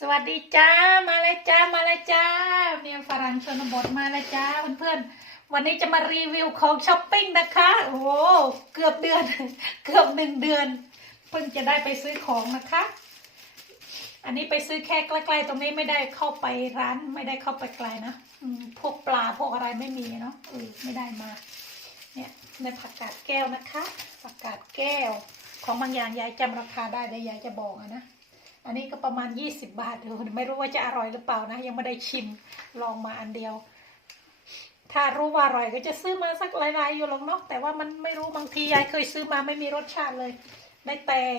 สวัสดีจ้ามาเลยจ้ามาเลยจ้าเนี่ยฝรั่งชนบทมาเลยจ้าเพื่อนๆวันนี้จะมารีวิวของช้อปปิ้งนะคะโอ้โหเกือบเดือน เกือบหนึ่งเดือน เพิ่งจะได้ไปซื้อของนะคะ อันนี้ไปซื้อแค่ใกล้ๆตรงนี้ไม่ได้เข้าไปร้านไม่ได้เข้าไปไกลนะพวกปลาพวกอะไรไม่มีเนาะเออไม่ได้มา เนี่ยในผักกาดแก้วนะคะผักกาดแก้ว ของบางอย่างยายจำราคาได้เดี๋ยายจะบอกนะ อันนี้ก็ประมาณ 20 บาทเดี๋ยวไม่รู้ว่าจะอร่อยหรือเปล่านะ ยังไม่ได้ชิมลองมาอันเดียว ถ้ารู้ว่าอร่อยก็จะซื้อมาสักหลายๆอยู่หรอกเนาะแต่ว่ามันไม่รู้บางทียายเคยซื้อมาไม่มีรสชาติเลย ได้แตง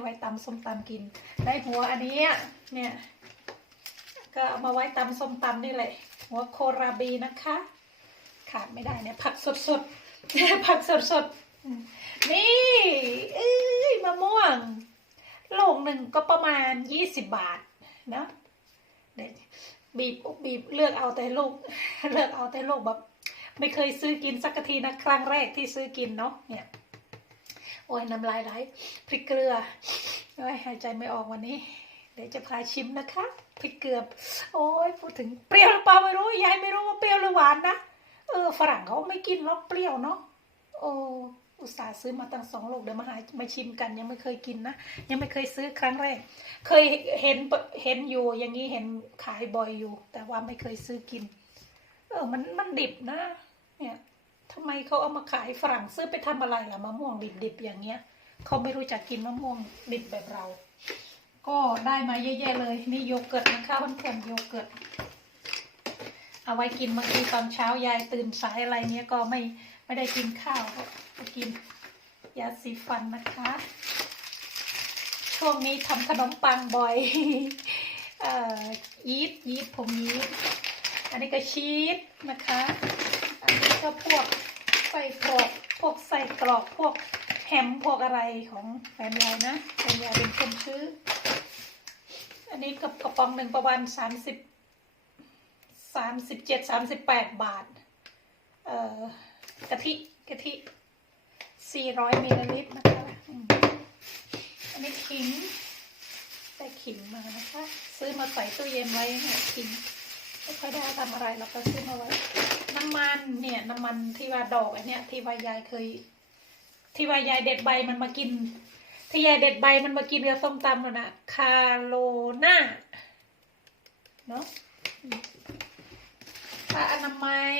ไว้ตำส้มตำกิน ได้หัวอันนี้เนี่ย ก็เอามาไว้ตำส้มตำนี่แหละ หัวโคราบีนะคะ ขาดไม่ได้เนี่ย ผักสดๆผักสดๆอืมนี่เอ้ยมะม่วง โลงหนึ่งก็ประมาณยี่สิบบาทเนะเด็กบีบบีบเลือกเอาแต่ลูกเลือกเอาแต่ลูกแบบ ไม่เคยซื้อกินสักทีนะ ครั้งแรกที่ซื้อกินเนาะเนี่ยโอ้ยน้ำลายไหลพริกเกลือโอ้ยหายใจไม่ออกวันนี้ เดี๋ยวจะพาชิมนะคะพริกเกลือโอ้ยพูดถึงเปรี้ยวหรือเปล่าไม่รู้ยายไม่รู้ว่าเปรี้ยวหรือหวานนะเออฝรั่งเขาไม่กินหรอกเปรี้ยวเนาะโอ้ อุตส่าห์ซื้อมาตั้งสองลูกเดี๋ยวมาหามาชิมกัน ยังไม่เคยกินนะยังไม่เคยซื้อครั้งแรก เคยเห็นเห็นอยู่ อย่างนี้เห็นขายบ่อยอยู่ แต่ว่าไม่เคยซื้อกิน เออมันมันดิบนะ เนี่ยทำไมเขาเอามาขายฝรั่งซื้อไปทำอะไรล่ะมะม่วงดิบๆอย่างเงี้ยเขาไม่รู้จักกินมะม่วงดิบแบบเรา ก็ได้มาเยอะแยะเลยนี่โยเกิร์ตนะคะเพื่อนๆโยเกิร์ตเอาไว้กินบางทีตอนเช้ายายตื่นสายอะไรเนี้ยก็ไม่ไม่ได้กินข้าว ก็กินยาสีฟันนะคะ ช่วงนี้ทำขนมปังบ่อยเอ่อยีสต์ยีสต์ผมยีสต์อันนี้ก็ชีสนะคะ อันนี้ก็พวกไส้กรอกพวกไส้กรอกพวกแฮมพวกอะไรของแฟนยายนะแฟนยายเป็นคนซื้อ อันนี้กับกระป๋องหนึ่งประมาณสามสิบสามสิบเจ็ดสามสิบแปดบาท เอ่อกะทิกะทิ สี่ร้อยมิลลิลิตรนะคะอันนี้ขิงได้ขิงมานะคะ ซื้อมาใส่ตู้เย็นไว้เนี่ยขิงไม่ค่อยได้ทำอะไรเราก็ซื้อมาไว้ น้ำมันเนี่ยน้ำมันที่ว่าดอกอันเนี้ยที่ว่ายายเคย ที่ว่ายายเด็ดใบมันมากิน ที่ยายเด็ดใบมันมากินกับส้มตำน่ะนะคาโลนาเนาะอืมผ้าอนามัย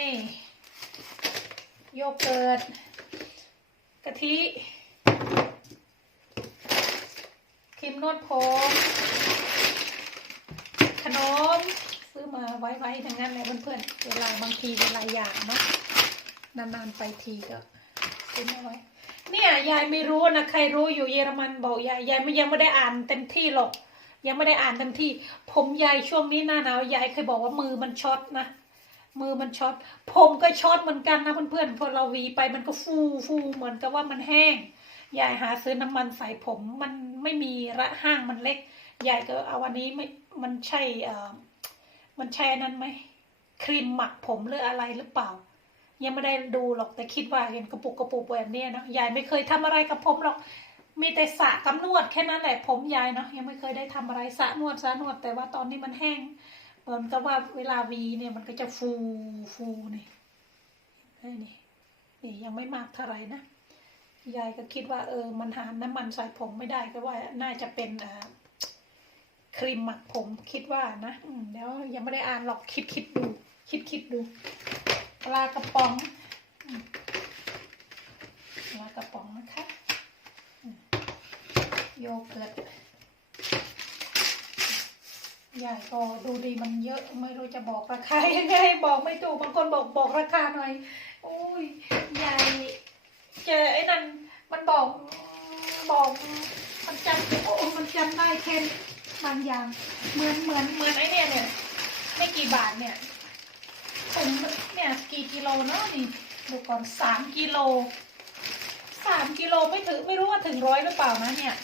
โยเกิร์ต กะทิครีมนวดผมขนมซื้อมาไว้ไว้ทั้งนั้นเลยเพื่อนๆเวลาบางทีเวลาอยากเนาะนานๆไปทีก็ซื้อมาไว้เนี่ยยายไม่รู้นะใครรู้อยู่เยอรมันบอกยายยายไม่ยังไม่ได้อ่านเต็มที่หรอก ยังไม่ได้อ่านเต็มที่ ผมยายช่วงนี้หน้าหนาวยายเคยบอกว่ามือมันช็อตนะ มือมันช็อตผมก็ช็อตเหมือนกันนะเพื่อนๆพอเราวีไปมันก็ฟูฟูเหมือนกับว่ามันแห้งยายหาซื้อน้ำมันใส่ผมมันไม่มีระห้างมันเล็กยายก็เอาวันนี้ไม่มันใช่เอ่อมันใช่นั้นไหมครีมหมักผมหรืออะไรหรือเปล่า ยังไม่ได้ดูหรอกแต่คิดว่าเห็นกระปุกกระปุกแบบนี้เนาะยายไม่เคยทำอะไรกับผมหรอก มีแต่สระกับนวดแค่นั้นแหละผมยายเนาะยังไม่เคยได้ทำอะไรสระนวดสระนวดแต่ว่าตอนนี้มันแห้ง เหมือนกับว่าเวลาวีเนี่ยมันก็จะฟูฟูนี่เอ้นี่นี่ยังไม่มากเท่าไหร่นะยายก็คิดว่าเออมันหาน้ำมันใส่ผมไม่ได้ก็ว่าน่าจะเป็นครีมหมักผมคิดว่านะอืมเดี๋ยวยังไม่ได้อ่านหรอกคิดคิดดู คิดคิดดูปลากระป๋องปลากระป๋องนะคะโยเกิร์ต ยายก็ดูดีมันเยอะไม่รู้จะบอกราคายังไงบอกไม่ถูกบางคนบอกบอกราคาหน่อยอุ้ยยายเจอไอ้นั่นมันบอกบอกมันจำโอ้มันจำได้แค่บางอย่างเหมือนเหมือนเหมือนไอ้เนี่ยเนี่ยไม่กี่บาทเนี่ยผมเนี่ยกี่กิโลเนาะนี่ดูก่อนสามกิโลสามกิโลไม่ถึงไม่รู้ว่าถึงร้อยหรือเปล่านะเนี่ย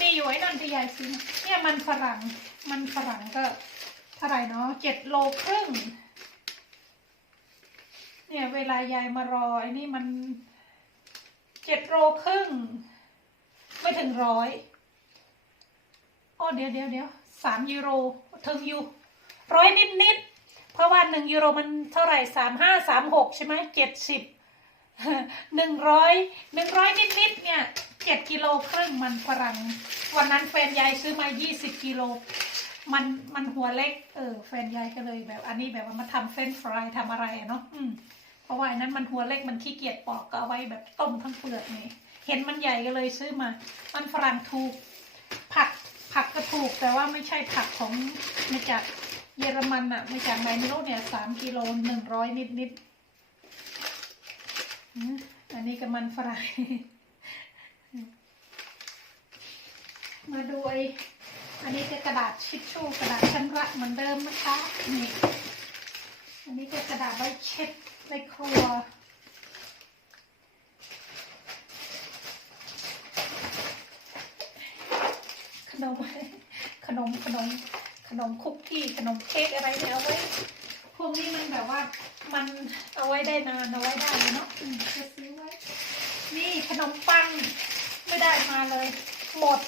นี่อยู่ไอ้นั่นที่ยายซื้อ เนี่ยมันฝรั่ง มันฝรั่งก็เท่าไหร่เนาะเจ็ดโลครึ่ง เนี่ยเวลายายมารอไอ้นี่มันเจ็ดโลครึ่ง ไม่ถึงร้อยโอ้เดี๋ยวเดี๋ยวเดี๋ยวสามยูโรถึงอยู่ร้อยนิดนิดเพราะว่าหนึ่งยูโรมันเท่าไหร่สามห้าสามหกใช่ไหมเจ็ดสิบ หนึ่งร้อยหนึ่งร้อยนิดนิดๆเนี่ยเจ็ดกิโลครึ่งมันฝรั่งวันนั้นแฟนยายซื้อมายี่สิบกิโลมันมันหัวเล็กเออแฟนยายก็เลยแบบ อันนี้แบบว่ามาทำเฟรนช์ฟรายทำอะไรเนาะอืมเพราะว่าอันนั้นมันหัวเล็กมันขี้เกียจปอกก็เอาไว้แบบต้มทั้งเปลือกนี่เห็นมันใหญ่ก็เลยซื้อมา มันฝรั่งถูก ผักผักก็ถูกแต่ว่าไม่ใช่ผักของมาจากเยอรมันอะมาจากไหนไม่รู้เนี่ยสามกิโลหนึ่งร้อยนิดนิดๆ อันนี้ก็มันฝรั่งมาดูไออันนี้ก็กระดาษชิชชู่กระดาษชำระเหมือนเดิมนะคะนี่อันนี้ก็กระดาษไว้เช็ดในครัวขนมขนมขนมขนมคุกกี้ขนมเค้กอะไรเนี่ยเอาไว้พวกนี้มันแบบว่า มันเอาไว้ได้นานเอาไว้ได้เนาะอืมจะซื้อไว้ นี่ขนมปังไม่ได้มาเลย หมด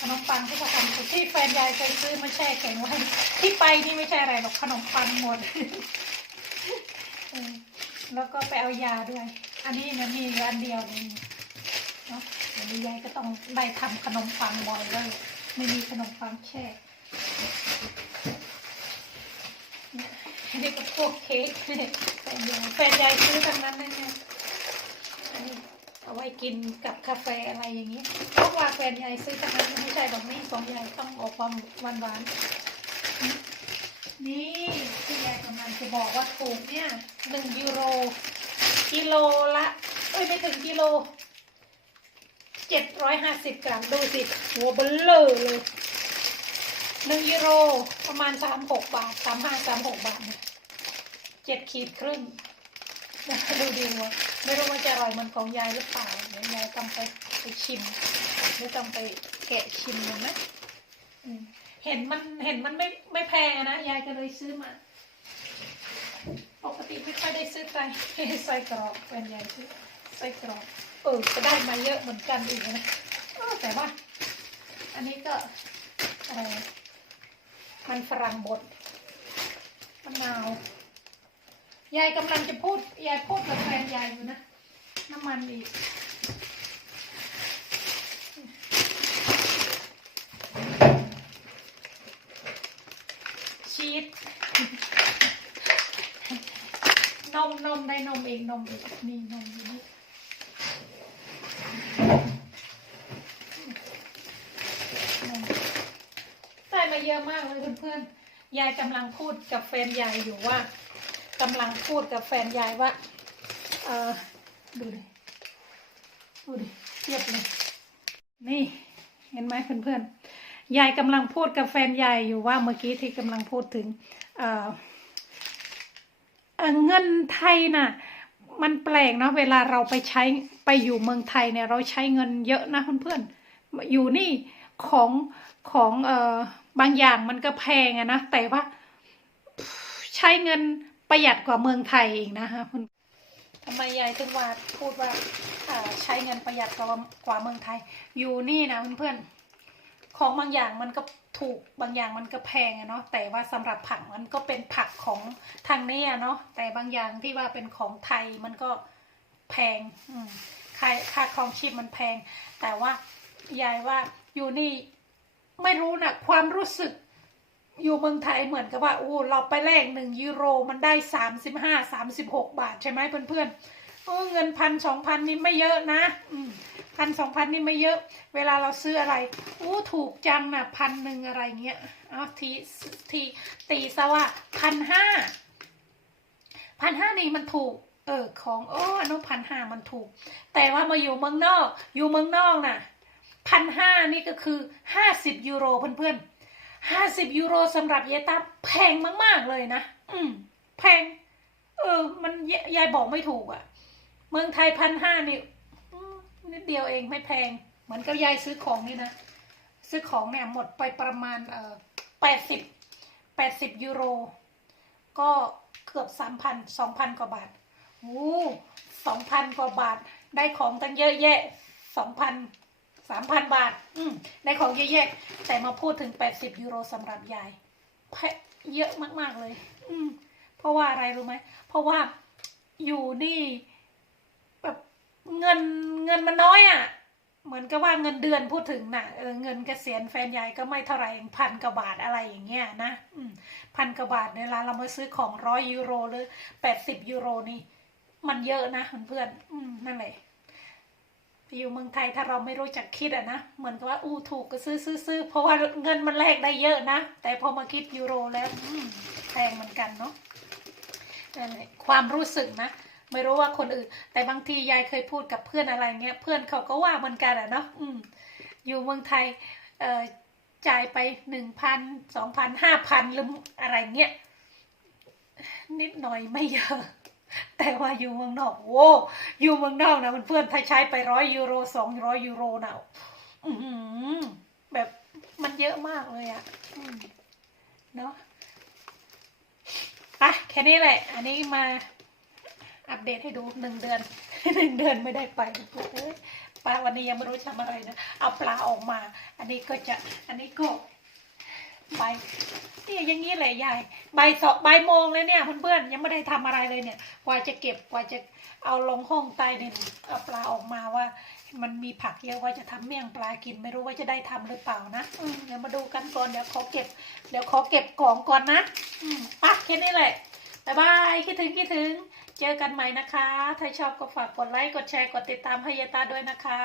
ขนมปังที่เขาทำที่แฟนยายเคยซื้อมาแช่แข็งไว้ที่ไปนี่ไม่ใช่อะไรหรอกขนมปังหมดเออแล้วก็ไปเอายาด้วย อันนี้มันมีอยู่อันเดียวเองเนาะเดี๋ยวนี้ยายก็ต้องได้ทำขนมปังบ่อยเลยไม่มีขนมปังแช่เนี่ย อันนี้ก็พวกเค้กแฟนยายแฟนยายซื้อทั้งนั้นเลยเนี่ยอันนี้เอาไว้กินกับกาแฟอะไรอย่างนี้เพราะว่าแฟนยายซื้อทั้งนั้นไม่ใช่บอกนี่ของยายต้องออกความหวานหวานๆนี่ที่ยายกำลังจะบอกว่าถูกเนี่ยหนึ่งยูโรกิโลละ เอ้ยไม่ถึงกิโลเจ็ดร้อยห้าสิบกรัมดูสิหัวเบลเลอร์เลยหนึ่งยูโรประมาณสามหกบาทสามห้าสามหกบาทเนี่ย เจ็ดขีดครึ่งดูดีว่าไม่รู้ว่าจะอร่อยเหมันของยายหรือเปล่าเดี๋ยวยายต้องไปไปชิมหรือต้องไปแกะชิมมันนะอืมเห็นมันเห็นมันไม่ไม่แพงนะยายก็เลยซื้อมา ปกติไม่ค่อยได้ซื้อไส้ไส้กรอกเป็นยายซื้อไส้กรอกเออก็ได้มาเยอะเหมือนกันอีกนะเออแต่ว่า อันนี้ก็อะไรมันฝรั่งบดมะนาว ยายกำลังจะพูด ยายพูดกับแฟนยายอยู่นะ น้ำมันอีก ชีสนมนมได้นมเองนมเองนี่นมอยู่นี่ได้มาเยอะมากเลยเพื่อนๆ ยายกำลังพูดกับแฟนยายอยู่ว่า กำลังพูดกับแฟนยายว่า เออดูดิดูดิเทียบเลย นี่เห็นไหมเพื่อนๆ ยายกำลังพูดกับแฟนยายอยู่ว่าเมื่อกี้ที่กำลังพูดถึงเออเอ่อเงินไทยน่ะมันแปลกเนาะเวลาเราไปใช้ไปอยู่เมืองไทยเนี่ยเราใช้เงินเยอะนะเพื่อนๆ อยู่นี่ของของเอ่อบางอย่างมันก็แพงอะนะแต่ว่าใช้เงิน ประหยัดกว่าเมืองไทยอีกนะคะคุณทำไมยายถึงว่าพูดว่าใช้เงินประหยัดกว่ากว่าเมืองไทย อยู่นี่นะเพื่อนๆของบางอย่างมันก็ถูกบางอย่างมันก็แพงเนาะแต่ว่าสำหรับผักมันก็เป็นผักของทางนี้เนาะแต่บางอย่างที่ว่าเป็นของไทยมันก็แพงอืมค่าค่าครองชีพมันแพง แต่ว่ายายว่าอยู่นี่ไม่รู้นะความรู้สึก อยู่เมืองไทยเหมือนกับว่าโอ้เราไปแลกหนึ่งยูโรมันได้สามสิบห้าสามสิบหกบาทใช่ไหมเพื่อนๆโอ้เงินพันสองพันนี่ไม่เยอะนะพันสองพันนี่ไม่เยอะ เวลาเราซื้ออะไรอู้ถูกจังนะพันหนึ่งอะไรเงี้ยเอาทีทีตีซะว่าพันห้าพันห้านี่มันถูก เออของโอ้อนุพันห้ามันถูก แต่ว่ามาอยู่เมืองนอก อยู่เมืองนอกน่ะพันห้านี่ก็คือห้าสิบยูโรเพื่อนๆ ห้าสิบยูโรสำหรับยายตาแพงมาก ๆ เลยนะ อืม แพง เออ มันยยายบอกไม่ถูกอะ่ะ เมืองไทยพันห้านี่นิดเดียวเองไม่แพง เหมือนกับยายซื้อของนี่นะ ซื้อของเนี่ยหมดไปประมาณ เออแปดสิบแปดสิบยูโร ก็เกือบสามพันสองพันกว่าบาทโอ้สองพันกว่าบาท ได้ของตั้งเยอะแยะสองพัน สามพันบาท อืมในของเยอะแยะแต่มาพูดถึงแปดสิบยูโรสำหรับยายแพเยอะมากๆเลย อืม เพราะว่าอะไรรู้ไหมเพราะว่าอยู่นี่แบบเงินเงินมันน้อยอะ่ะ เหมือนกับว่าเงินเดือนพูดถึงน่ะเออเงินเกษียณแฟนยายก็ไม่เท่าไหร่พันกว่าบาทอะไรอย่างเงี้ยนะพันกว่าบาทเวลาเรามาซื้อของร้อยยูโรหรือแปดสิบยูโรนี่ มันเยอะนะเพื่อนๆนั่นแหละ อยู่เมืองไทยถ้าเราไม่รู้จักคิดอะนะ เหมือนกับว่าอู้ถูกก็ซื้อซื้อซื้อเพราะว่าเงินมันแลกได้เยอะนะ แต่พอมาคิดยูโรแล้วแพงเหมือนกันเนาะนความรู้สึกนะ ไม่รู้ว่าคนอื่น แต่บางทียายเคยพูดกับเพื่อนอะไรเงี้ย เพื่อนเขาก็ว่าเหมือนกันอะเนาะอืมอยู่เมืองไทยเออจ่ายไปหนึ่งพันสองพันห้าพันหรืออะไรเงี้ยนิดหน่อยไม่เยอะ แต่ว่าอยู่เมืองนอกโว้อยู่เมืองนอกนะเพื่อนๆถ้าใช้ไปร้อยยูโรสองร้อยยูโรนะอืแบบมันเยอะมากเลยอะเนาะไปแค่นี้แหละ อันนี้มาอัปเดตให้ดูหนึ่งเดือนหนึ่งเดือนไม่ได้ไปเอ้ยปลาวันนี้ยังไม่รู้จะทำอะไรนะ เอาปลาออกมา อันนี้ก็จะ อันนี้ก็ ใบนี่อย่างนี้แหละยายใบสองใบายโมงเลยเนี่ยเพื่อนๆยังไม่ได้ทำอะไรเลยเนี่ย กว่าจะเก็บกว่าจะเอาลงห้องใต้ดินเอาปลาออกมาว่า มันมีผักเยอะว่าจะทำเมี่ยงปลากินไม่รู้ว่าจะได้ทำหรือเปล่านะอืมเดี๋ยวมาดูกันก่อนเดี๋ยวขอเก็บ เดี๋ยวขอเก็บกล่องก่อนนะ อืมปะแค่นี้แหละบ๊ายบายคิดถึงคิดถึง เจอกันใหม่นะคะ ถ้าชอบก็ฝากกดไลค์กดแชร์กดติดตามให้ยายตาด้วยนะคะ